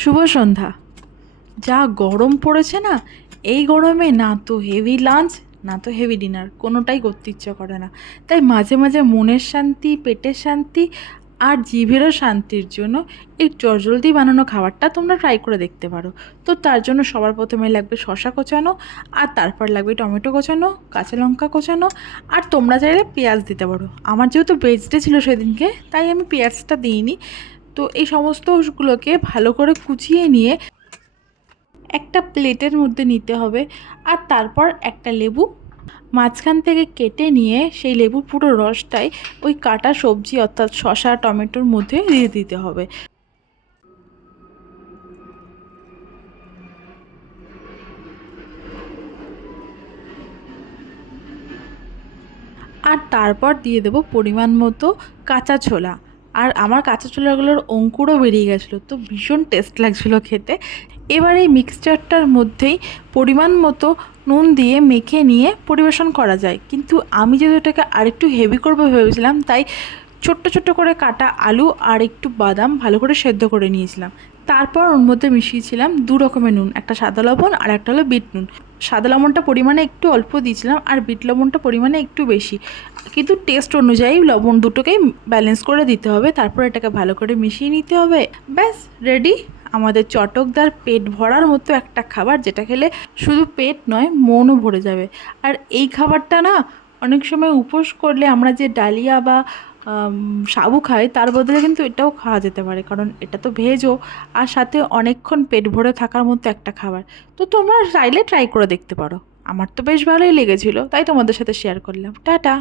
শুভ সন্ধ্যা। যা গরম পড়েছে না, এই গরমে না তো হেভি লাঞ্চ না তো হেভি ডিনার কোনোটাই করতে ইচ্ছা করে না। তাই মাঝে মাঝে মনের শান্তি, পেটের শান্তি আর জিভেরও শান্তির জন্য এই জলদি বানানো খাবারটা তোমরা ট্রাই করে দেখতে পারো। তো তার জন্য সবার প্রথমে লাগবে শশা কোচানো, আর তারপর লাগবে টমেটো কোচানো, কাঁচা লঙ্কা কোচানো, আর তোমরা চাইলে পেঁয়াজ দিতে পারো। আমার যেহেতু ভেজডে ছিল সেদিনকে, তাই আমি পেঁয়াজটা দিইনি। তো এই সমস্তগুলোকে ভালো করে কুচিয়ে নিয়ে একটা প্লেটের মধ্যে নিতে হবে আর তারপর একটা লেবু। মাঝখান থেকে কেটে নিয়ে সেই লেবুর পুরো রসটাই ওই কাটা সবজি অর্থাৎ শসা, টমেটোর মধ্যে দিয়ে দিতে হবে। আর তারপর দিয়ে দেবো পরিমাণ মতো কাঁচা ছোলা। আর আমার কাঁচা ছোলাগুলোর অঙ্কুরও বেরিয়ে গেছিল, তো ভীষণ টেস্ট লাগছিল খেতে। এবার এই মিক্সচারটার মধ্যেই পরিমাণ মতো নুন দিয়ে মেখে নিয়ে পরিবেশন করা যায়। কিন্তু আমি যেহেতু এটাকে আরেকটু হেভি করব ভেবেছিলাম, তাই ছোট্ট ছোট্ট করে কাটা আলু আর একটু বাদাম ভালো করে সেদ্ধ করে নিয়েছিলাম। তারপর ওর মধ্যে মিশিয়েছিলাম দু রকমের নুন, একটা সাদা লবণ আর একটা হলো বিট নুন। সাদা লবণটা পরিমাণে একটু অল্প দিয়েছিলাম আর বিট লবণটা পরিমাণে একটু বেশি। কিন্তু টেস্ট অনুযায়ী লবণ দুটোকেই ব্যালেন্স করে দিতে হবে, তারপর এটাকে ভালো করে মিশিয়ে নিতে হবে। ব্যাস রেডি আমাদের চটকদার পেট ভরার মতো একটা খাবার যেটা খেলে শুধু পেট নয়, মনও ভরে যাবে। আর এই খাবারটা না, অনেক সময় উপোস করলে আমরা যে ডালিয়া বা সাবু খাই তার বদলে কিন্তু এটাও খাওয়া যেতে পারে, কারণ এটা তো ভেজও আর সাথে অনেকক্ষণ পেট ভরে থাকার মতো একটা খাবার। তো তোমরা চাইলে ট্রাই করে দেখতে পারো। আমার তো বেশ ভালোই লেগেছিলো, তাই তোমাদের সাথে শেয়ার করলাম। টাটা!